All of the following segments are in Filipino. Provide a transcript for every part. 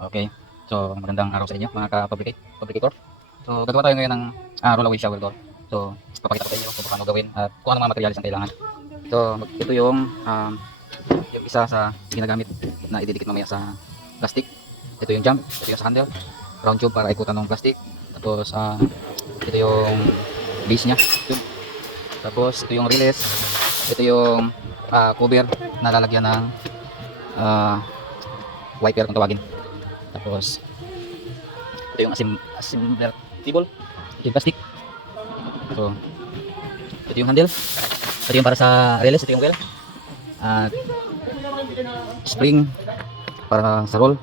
Okay. So, magandang araw sa inyo mga ka-fabricator. So, gagawa tayo ngayon ng rollaway shower door. So, papakita ko sa inyo kung paano gawin at kung anong mga materials ang kailangan. So, ito yung isa sa ginagamit na ididikit mamaya sa plastic. Ito yung jump, ito yung sa handle, round tube para ikutan ng plastic. Tapos, ito yung base niya. Tube. Tapos, ito yung release. Ito yung cover na lalagyan ng wiper kung tawagin. Tapos ito yung assembler table, ito yung plastic. So ito yung handle, ito yung para sa release, ito yung wheel at spring para sa roll.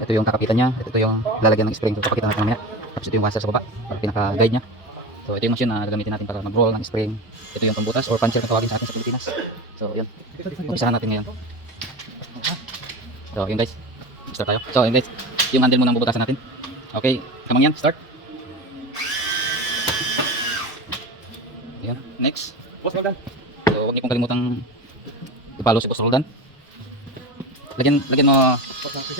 Ito yung kakapitan nya, ito yung lalagyan ng spring. So papakita natin mamaya. Tapos ito yung washer sa baba para pinaka guide nya. So ito yung machine na gagamitin natin para mag-roll ng spring. Ito yung pambutas or puncher kung tawagin sa atin sa Pilipinas. So yun, umpisahan natin ngayon. So yun guys, start tayo. So yun guys, yung handle muna ang bubutasan natin. Okay, kamang yan, start. Ayan, next. Boss Roldan. So huwag niyo pong kalimutang i-follow si Boss Roldan. Lagyan mo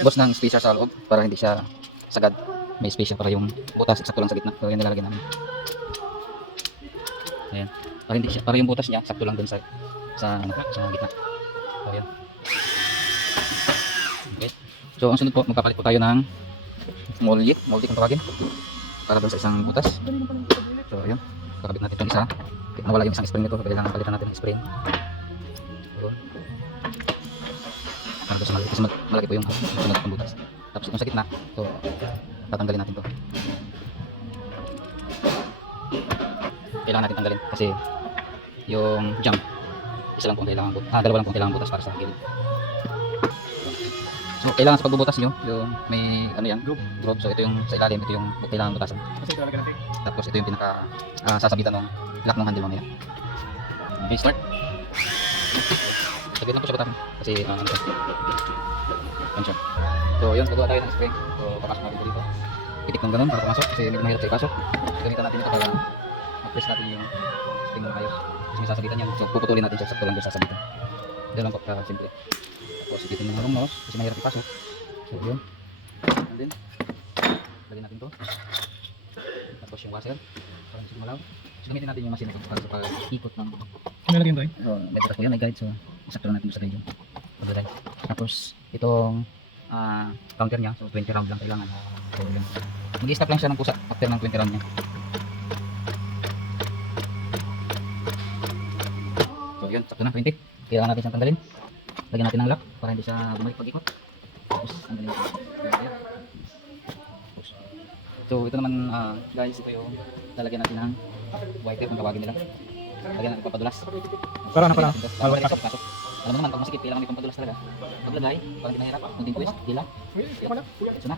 boss ng spacer sa loob para hindi siya sagad. May spacer para yung butas sakto lang sa gitna. So yan nilalagyan namin. Ayan, para yung butas niya sakto lang dun sa gitna. So ayan. Okay. So ang sunod po, magpapalit po tayo ng moldy kung tawagin para dun sa isang butas. So ayun, kakabit natin itong isa. Nawala yung isang spring nito, kailangan palitan natin ng spring. So, para doon sa malaki, kasi malaki po yung sunod ng butas. Tapos itong sa gitna, so tatanggalin natin to. Kailangan natin tanggalin kasi yung jump isa lang po ang kailangan dalawa lang po ang kailangan butas para sa gilid. So kailangan sa pagbubutas nyo, yung may ano yan, groove. So ito yung sa ilalim, ito yung kailangan butasan. Tapos ito yung pinaka sasabitan ng lock ng handle mamaya. Okay, start. Saglit lang po siya butasan kasi ano siya. Yan siya. So yun, gagawa tayo ng spring. So papasok natin dito. Itik ng ganun para pumasok kasi medyo mahirap sa ipasok. Gamitan natin ito para mag-press natin yung spring ng ayos. Kasi may sasabitan yan. So puputulin natin siya, sakto lang doon sasabitan. Yan lang po simple. Tapos ipitin ng long nose kasi mahirap ipasok. So yun. And then lagyan natin to. Tapos yung washer para hindi malaw. So gamitin natin yung machine ito para sa pag-ikot ng Ano lagyan to eh? so may butas po yan, may guide. So sakto lang natin sa guide yun. Tapos itong counter nya, so 20 round lang kailangan. So yun, mag-i-stop lang siya ng kusa after ng 20 round nya. So yun, sakto na 20. Kailangan natin siyang tanggalin. Lagyan natin ng lock para hindi siya bumalik pag-ikot. Tapos tanggalin natin. So ito naman guys, ito yung lalagyan natin ng wiper kung tawagin nila. Lagyan natin pampadulas. Para na. Pasok. Alam mo naman pag masikip kailangan may pampadulas talaga. Paglagay, parang hindi mahirap. Kunting twist, hila. Ito na.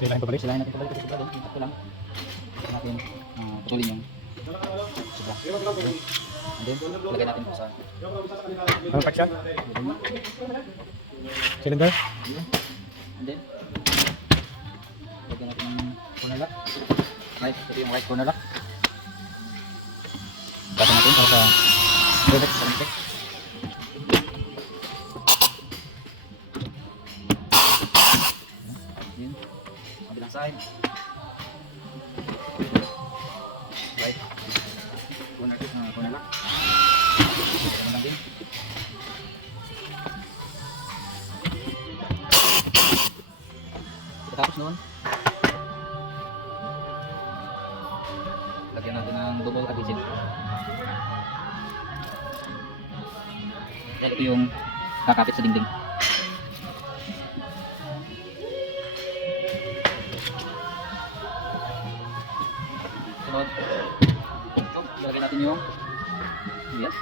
Silahin pa balik. Silahin natin pabalik kasi sigurado. Ito lang. Natin putulin yung sobra. And then, lagyan natin sa Ano pa siya? Cylinder? and then, lagyan natin ng corner lock. Right, ito yung right corner lock. Bata natin para sa perfect sa perfect. Yun. Kabilang side. Right. Corner lock. Ito lang din. Tapos noon, lagyan natin ng double adhesive. Dahil ito yung kakapit sa dingding. Sunod, ito, lalagyan natin yung yan.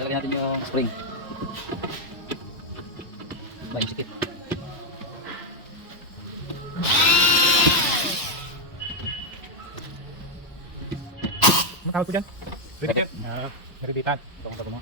Lalagyan natin yung spring. Ba, yung sikit. Matawag ko dyan? Repeat. Repeatan. Ito kung sabi mo.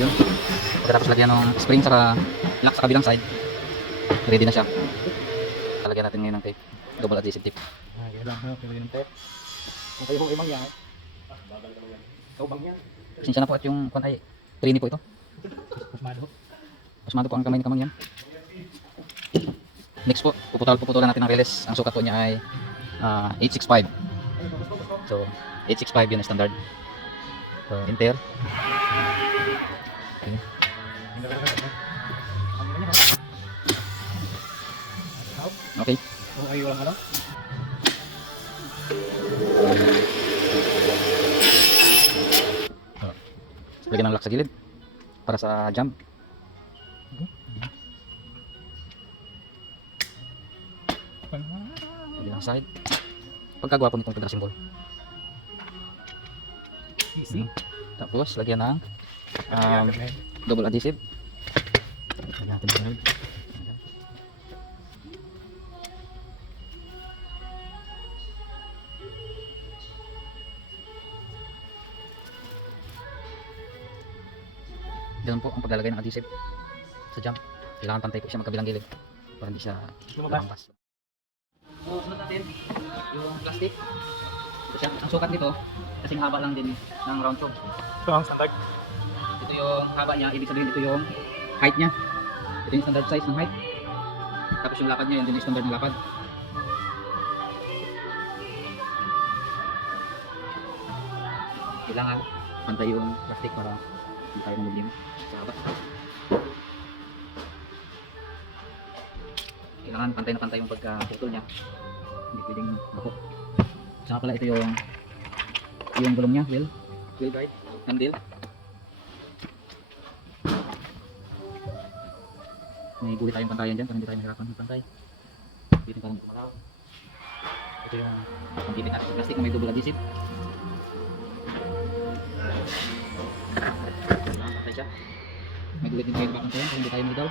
Yun. Pagkatapos lagyan ng spring saka lock sa kabilang side, ready na siya. Talagyan natin ngayon ng tape. Double adhesive tape. Ayun lang, no? Pero yung tape. Kung kayo mong imang yan, ikaw bang yan? Pasensya na po at yung kwan ay trini po ito. Pasmado. Pasmado po ang kamay ni Kamang yan. Next po, puputulan natin ng release. Ang sukat po niya ay 865. So, 865 yun ang standard. So, enter. Okay. Okay. Kung ay walang alam. Lagyan ng lock sa gilid para sa jump. Lagyan ng side. Pagkagawa po nitong pagka-symbol. Easy. Tapos lagyan ng double adhesive. Lagyan natin ng side. Ganun po ang paglalagay ng adhesive sa jump. Kailangan pantay po siya magkabilang gilid para hindi siya lumabas. So, sunod natin yung plastic. Ito siya. Ang sukat nito, kasing haba lang din ng round tube. Ito ang standard. Ito yung haba niya, ibig sabihin ito yung height niya. Ito yung standard size ng height. Tapos yung lapad niya, yun din yung standard ng lapad. Kailangan pantay yung plastic para hindi tayo mamulin sa haba. Kailangan pantay na pantay yung pagkaputol niya. Hindi pwedeng bako. Saka pala ito yung gulong niya, wheel guide, handle. May gulit tayong pantayan dyan para hindi tayo mahirapan ng pantay. Dito parang malaw. Ito yung pangkipit natin sa plastic na may double adhesive. Pantay siya. May gulit din tayo sa pantayan para hindi tayo magidaw.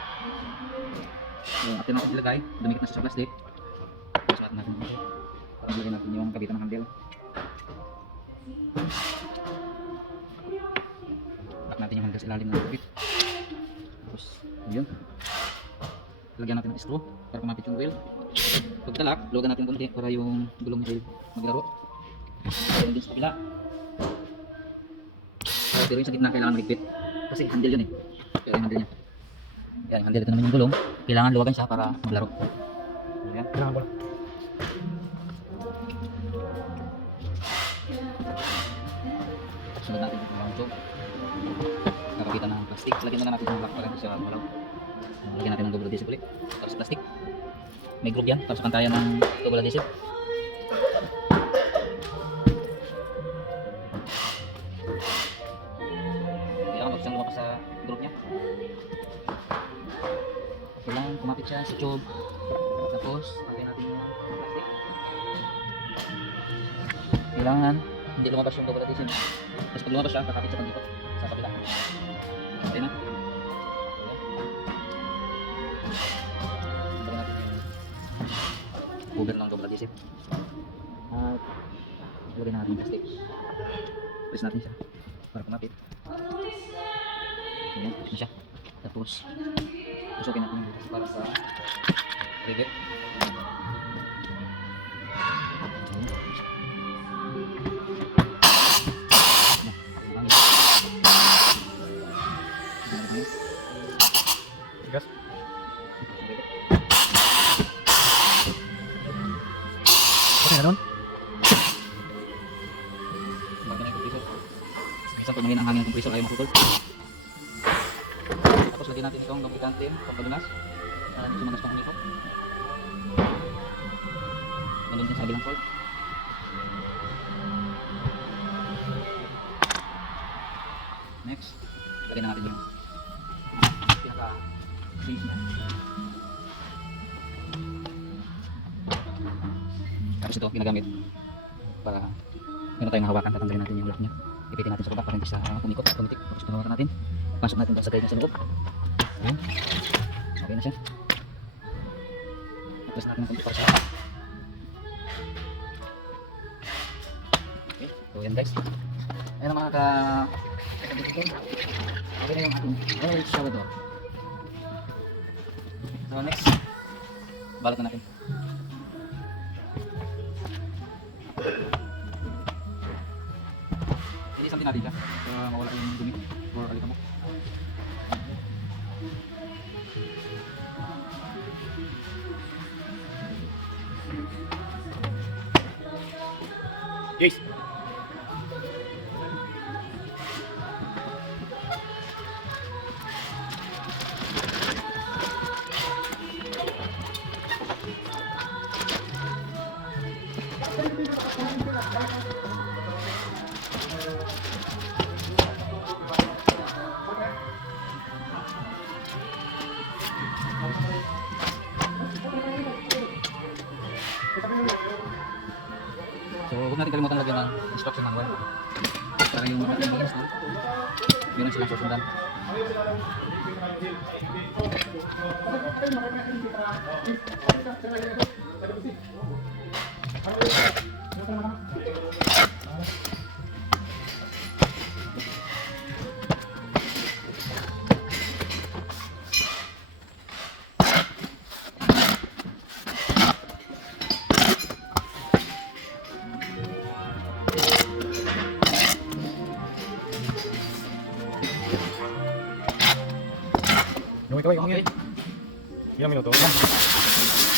So, atin natin ilagay, dumikit na siya sa plastic. Sulat natin ito. Para ilagay natin yung kabitan ng handle. Lock natin yung handle sa ilalim ng kabit. Tapos, yun. Lagyan natin ng screw para kumapit yung wheel. Pagka-lock, luwagan natin konti para yung gulong wheel maglaro. Ayan din sa kabila. Pero yung sa gitna kailangan mahigpit. Kasi handle yun eh. Pero yung handle niya. Yan, handle ito naman yung gulong. Kailangan luwagan siya para maglaro. Ayan. Kailangan ko. Sunod natin yung round tube. Nakapitan ng plastic. Lagyan na natin yung lock para hindi siya malaw. Lagyan natin ng double adhesive ulit. Tapos plastic. May group yan. Tapos pantayan ng double adhesive. Kailangan huwag siyang lumabas sa group niya. Kailangan kumapit siya sa tube. Tapos lagyan natin yung plastic. Kailangan hindi lumabas yung double adhesive. Tapos pag lumabas siya, kakapit siya pag-ikot sa kabila. Okay na. Lagyan natin yung cover ng double adhesive. At lagyan natin yung plastic. Press natin siya para kumapit. Ayan, press na siya. Tapos pusukin natin yung butas para sa rivet. Tigas. Okay na nun? Bago na yung compressor. Minsan pag mahina ang hangin ng compressor ayaw maputol. Tapos lagyan natin itong lubricante pampadunas para hindi sumagas pang umikot. Ganun din sa kabilang port. Next, lagyan na natin yung pinaka-base na. Tapos ito ginagamit para meron tayong hawakan, tatanggalin natin yung lock niya. Ipitin natin sa baba para hindi siya umikot at tumitik. Tapos pinawakan natin. Pasok natin sa guide niya sa loob. Ayan. Okay na siya. Tapos natin ng konti para sa baba. Okay. So yan guys. Ayan ang mga ka-kapitikin. Okay na yung ating oil shower door. So next, balot na natin. Ilisan din natin siya para mawala yung dumi or alikamo. Yes. So huwag natin kalimutan lagyan ng instruction manual para yung mga install meron silang susundan. Yung ikaw, yung Okay. ilang minuto?